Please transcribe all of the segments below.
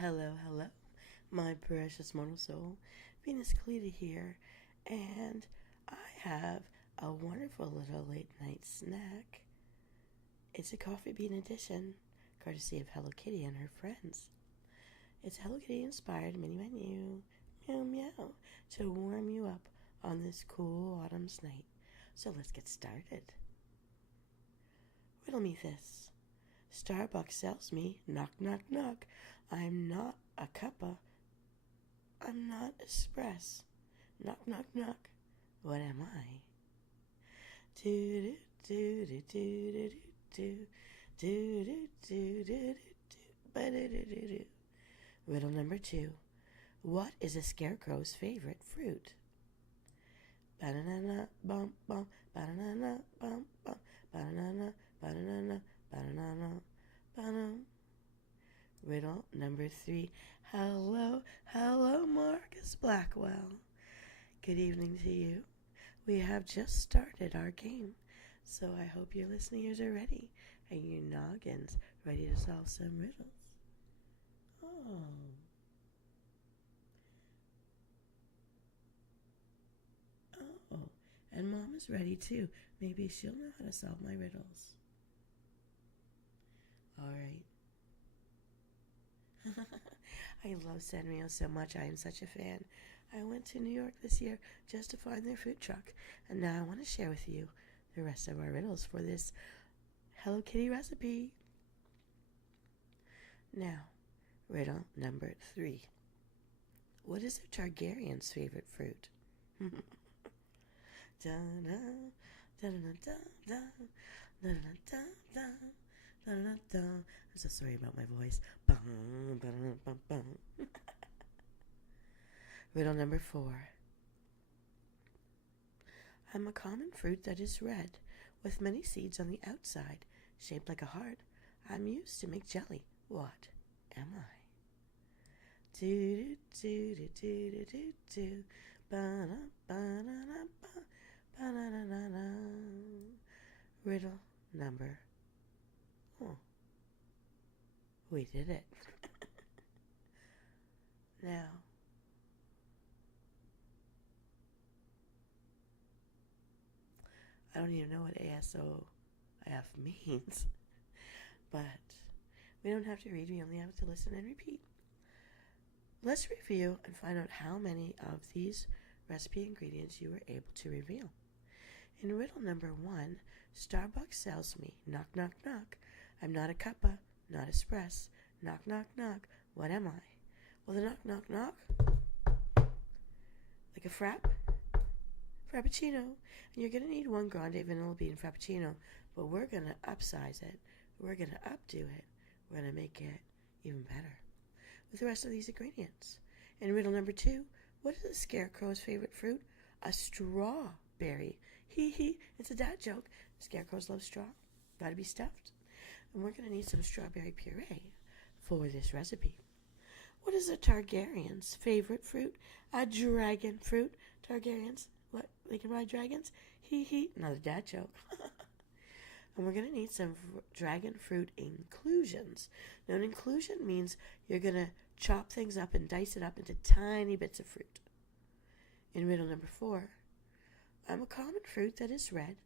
Hello, hello, my precious mortal soul. Venus Callida here, and I have a wonderful little late night snack. It's a coffee bean edition, courtesy of Hello Kitty and her friends. It's Hello Kitty inspired mini menu, meow meow, to warm you up on this cool autumn's night. So let's get started. Riddle me this. Starbucks sells me, knock, knock, knock. I'm not a cuppa. I'm not espresso. Knock, knock, knock. What am I? Do do do do do do do do do do do do do. Riddle number 2. What is a scarecrow's favorite fruit? Banana bum bum, banana bum bum, banana banana banana banana. Riddle number 3. Hello, hello, Marcus Blackwell. Good evening to you. We have just started our game, so I hope your listening ears are ready and your noggins ready to solve some riddles. Oh, and Mom is ready too. Maybe she'll know how to solve my riddles. All right. I love Sanrio so much. I am such a fan. I went to New York this year just to find their food truck, and now I want to share with you the rest of our riddles for this Hello Kitty recipe. Now, riddle number 3. What is a Targaryen's favorite fruit? I'm so sorry about my voice. Riddle number 4. I'm a common fruit that is red, with many seeds on the outside, shaped like a heart. I'm used to make jelly. What am I? Do do do do do do do. Riddle number. Oh, we did it. Now, I don't even know what ASOF means, but we don't have to read, we only have to listen and repeat. Let's review and find out how many of these recipe ingredients you were able to reveal. In riddle number 1, Starbucks sells me, knock, knock, knock. I'm not a cuppa, not espresso, knock, knock, knock. What am I? Well, the knock, knock, knock, like a frappuccino. And you're going to need 1 grande vanilla bean frappuccino, but we're going to upsize it. We're going to updo it. We're going to make it even better with the rest of these ingredients. In riddle number 2, what is a scarecrow's favorite fruit? A strawberry. Hee hee, it's a dad joke. Scarecrows love straw. Gotta be stuffed. And we're going to need some strawberry puree for this recipe. What is a Targaryen's favorite fruit? A dragon fruit. Targaryens, what? They can ride dragons? Hee hee, another dad joke. And we're going to need some dragon fruit inclusions. Now, an inclusion means you're going to chop things up and dice it up into tiny bits of fruit. In riddle number 4, I'm a common fruit that is red,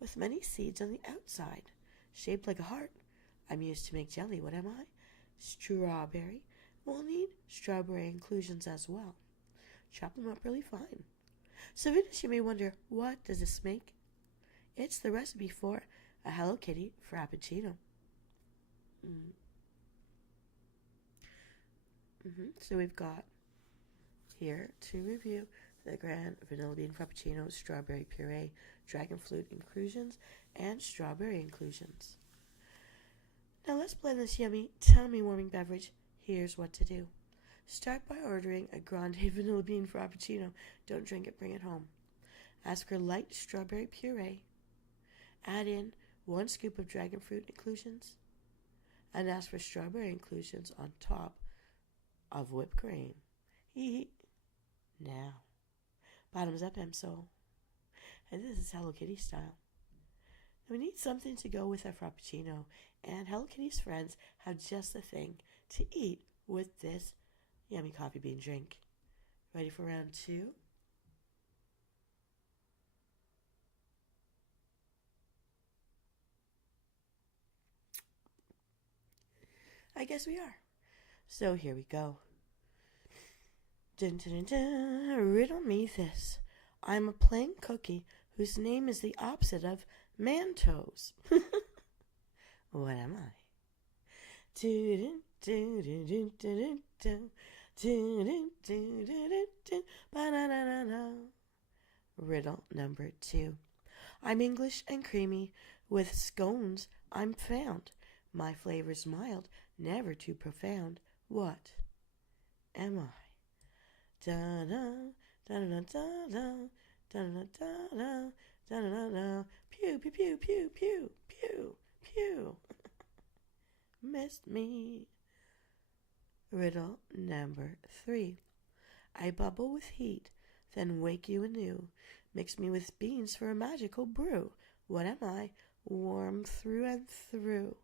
with many seeds on the outside, shaped like a heart. I'm used to make jelly. What am I? Strawberry. We'll need strawberry inclusions as well. Chop them up really fine. So, Venus, you may wonder, what does this make? It's the recipe for a Hello Kitty frappuccino. So we've got here to review the grand vanilla bean frappuccino, strawberry puree, dragon fruit inclusions, and strawberry inclusions. Now let's blend this yummy, tummy warming beverage. Here's what to do. Start by ordering a grande vanilla bean frappuccino. Don't drink it, bring it home. Ask for light strawberry puree. Add in 1 scoop of dragon fruit inclusions, and ask for strawberry inclusions on top of whipped cream. Now, bottoms up, Msoul. And this is Hello Kitty style. We need something to go with our frappuccino, and Hello Kitty's friends have just the thing to eat with this yummy coffee bean drink. Ready for round 2? I guess we are. So here we go. Dun, dun, dun, dun. Riddle me this. I'm a plain cookie whose name is the opposite of Mentos. What am I? Riddle number 2. I'm English and creamy. With scones I'm found. My flavor's mild, never too profound. What am I? Da-da, da-da-da-da, da-da-da-da, da-da-da-da. Pew, pew, pew, pew, pew, pew, pew. Missed me. Riddle number 3. I bubble with heat, then wake you anew. Mix me with beans for a magical brew. What am I? Warm through and through.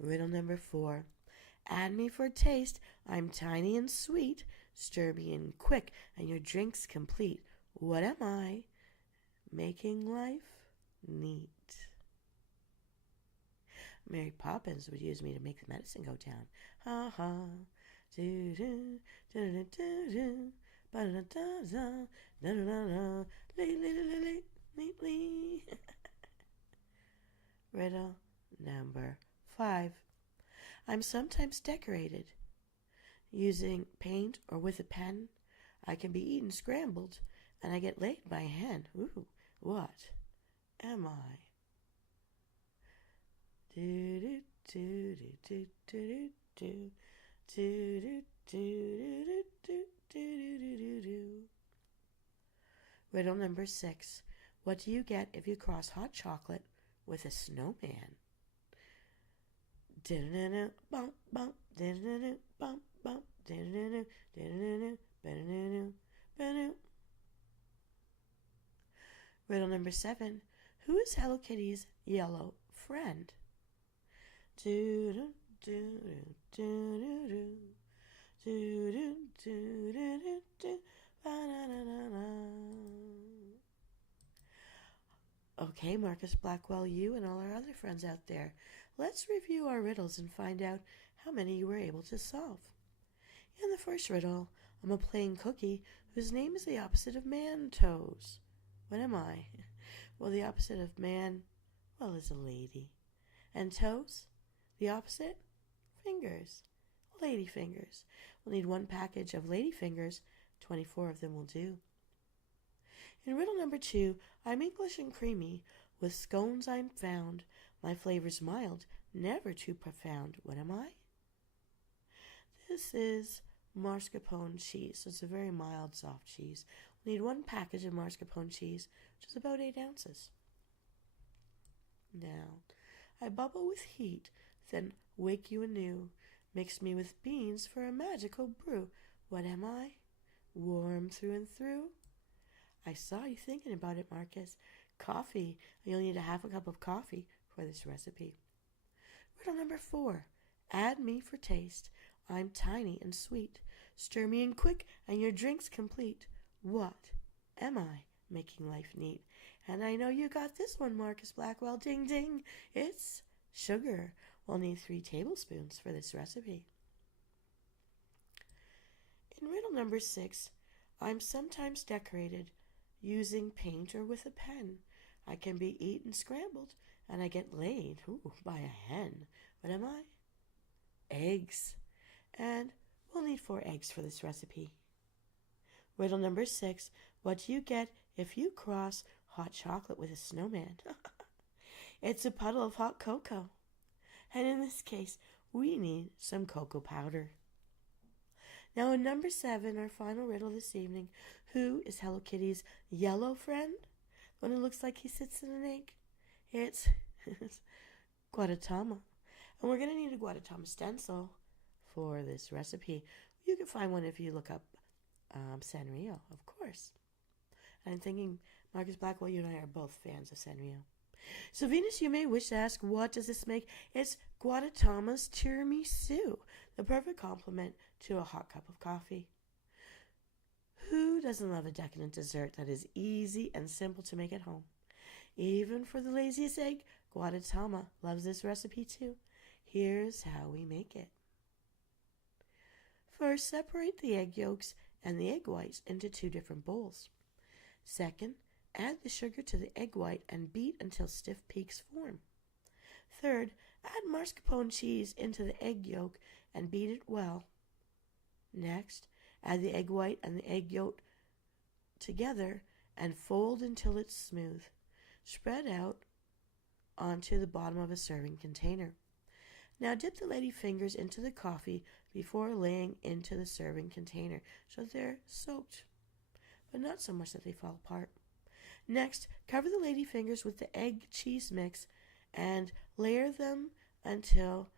Riddle number 4. Add me for taste. I'm tiny and sweet. Stir me in quick, and your drink's complete. What am I? Making life neat. Mary Poppins would use me to make the medicine go down. Ha ha. Do do do do do do. Ba da da da da da da da. Lee. Riddle number 5. I'm sometimes decorated. Using paint or with a pen, I can be eaten scrambled, and I get laid by a hen. Ooh, what am I? Do do do do do do do do do do do do do. Riddle number 6. What do you get if you cross hot chocolate with a snowman? Bump bump bump bump. Riddle number 7. Who is Hello Kitty's yellow friend? Okay, Marcus Blackwell, you and all our other friends out there, let's review our riddles and find out how many you were able to solve. In the first riddle, I'm a plain cookie whose name is the opposite of Mentos. What am I? Well, the opposite of man, well, is a lady. And toes? The opposite? Fingers. Lady fingers. We'll need 1 package of lady fingers. 24 of them will do. In riddle number 2, I'm English and creamy. With scones I'm found. My flavor's mild, never too profound. What am I? This is mascarpone cheese. It's a very mild, soft cheese. We'll need 1 package of mascarpone cheese, which is about 8 ounces. Now, I bubble with heat, then wake you anew. Mix me with beans for a magical brew. What am I? Warm through and through. I saw you thinking about it, Marcus. Coffee. You'll need a half a cup of coffee for this recipe. Riddle number 4. Add me for taste. I'm tiny and sweet. Stir me in quick, and your drink's complete. What am I? Making life neat. And I know you got this one, Marcus Blackwell. Ding, ding. It's sugar. We'll need 3 tablespoons for this recipe. In riddle number 6, I'm sometimes decorated using paint or with a pen. I can be eaten scrambled, and I get laid by a hen. What am I? Eggs. And we'll need 4 eggs for this recipe. Riddle number 6, what do you get if you cross hot chocolate with a snowman? It's a puddle of hot cocoa. And in this case, we need some cocoa powder. Now in number 7, our final riddle this evening, who is Hello Kitty's yellow friend? The one who looks like he sits in an egg? It's Guatatama. And we're going to need a Guatatama stencil for this recipe. You can find one if you look up Sanrio, of course. I'm thinking, Marcus Blackwell, you and I are both fans of Sanrio. So, Venus, you may wish to ask, what does this make? It's Guadatama's tiramisu, the perfect complement to a hot cup of coffee. Who doesn't love a decadent dessert that is easy and simple to make at home? Even for the laziest egg, Guadatama loves this recipe too. Here's how we make it. First, separate the egg yolks and the egg whites into 2 different bowls. Second, add the sugar to the egg white and beat until stiff peaks form. Third, add mascarpone cheese into the egg yolk and beat it well. Next, add the egg white and the egg yolk together and fold until it's smooth. Spread out onto the bottom of a serving container. Now dip the lady fingers into the coffee before laying into the serving container so they're soaked, but not so much that they fall apart. Next, cover the lady fingers with the egg cheese mix and layer them until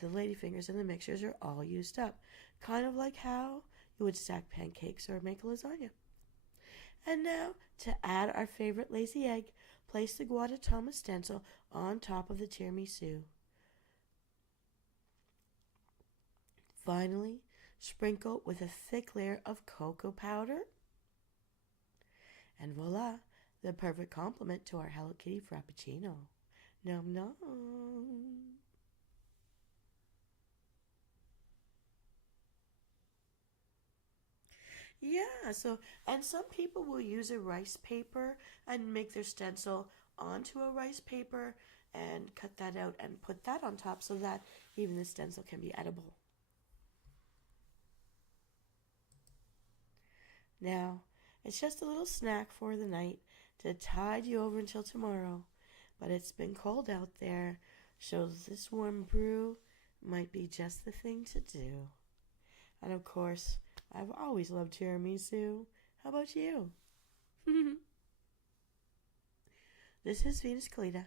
the lady fingers and the mixtures are all used up, kind of like how you would stack pancakes or make a lasagna. And now, to add our favorite lazy egg, place the Guadatama stencil on top of the tiramisu. Finally, sprinkle with a thick layer of cocoa powder. And voila, the perfect complement to our Hello Kitty Frappuccino. Nom nom. Yeah, and some people will use a rice paper and make their stencil onto a rice paper and cut that out and put that on top so that even the stencil can be edible. Now, it's just a little snack for the night to tide you over until tomorrow, but it's been cold out there, so this warm brew might be just the thing to do. And of course, I've always loved tiramisu. How about you? This is Venus Callida,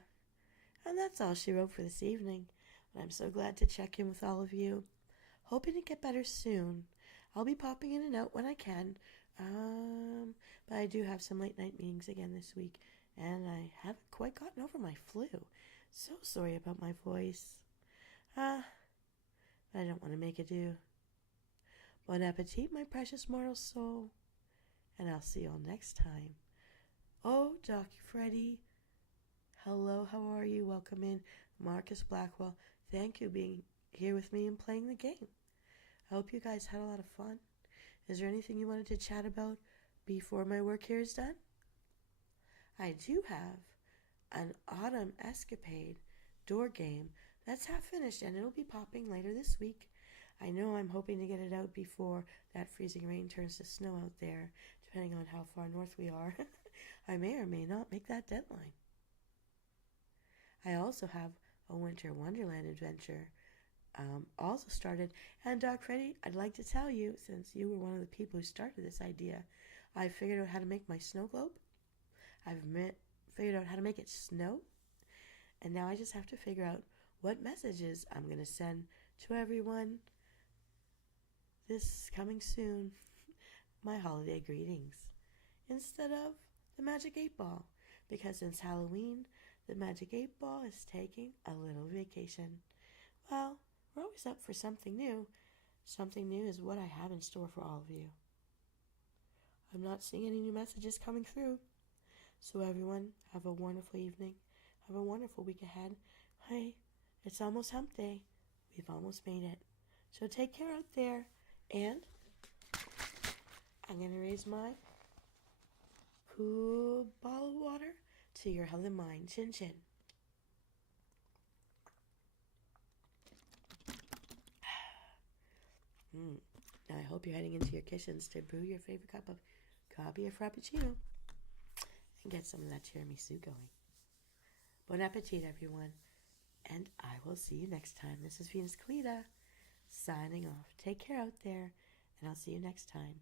and that's all she wrote for this evening. But I'm so glad to check in with all of you. Hoping to get better soon. I'll be popping in and out when I can. But I do have some late night meetings again this week, and I haven't quite gotten over my flu. So sorry about my voice. But I don't want to make it do. Bon appetit, my precious mortal soul, and I'll see you all next time. Oh, Doc Freddy. Hello, how are you? Welcome in. Marcus Blackwell, thank you being here with me and playing the game. I hope you guys had a lot of fun. Is there anything you wanted to chat about before my work here is done? I do have an Autumn Escapade door game that's half finished, and it'll be popping later this week. I know I'm hoping to get it out before that freezing rain turns to snow out there, depending on how far north we are. I may or may not make that deadline. I also have a Winter Wonderland adventure also started. And Doc Freddy, I'd like to tell you, since you were one of the people who started this idea, I figured out how to make my snow globe. I've figured out how to make it snow. And now I just have to figure out what messages I'm going to send to everyone this coming soon. My holiday greetings. Instead of the Magic 8 Ball. Because since Halloween, the Magic 8 Ball is taking a little vacation. Well, we're always up for something new. Something new is what I have in store for all of you. I'm not seeing any new messages coming through. So everyone, have a wonderful evening. Have a wonderful week ahead. Hey, it's almost hump day. We've almost made it. So take care out there. And I'm going to raise my cool bottle of water to your health and mind. Chin chin. Now I hope you're heading into your kitchens to brew your favorite cup of coffee or frappuccino and get some of that tiramisu going. Bon appetit, everyone. And I will see you next time. This is Venus Callida signing off. Take care out there, and I'll see you next time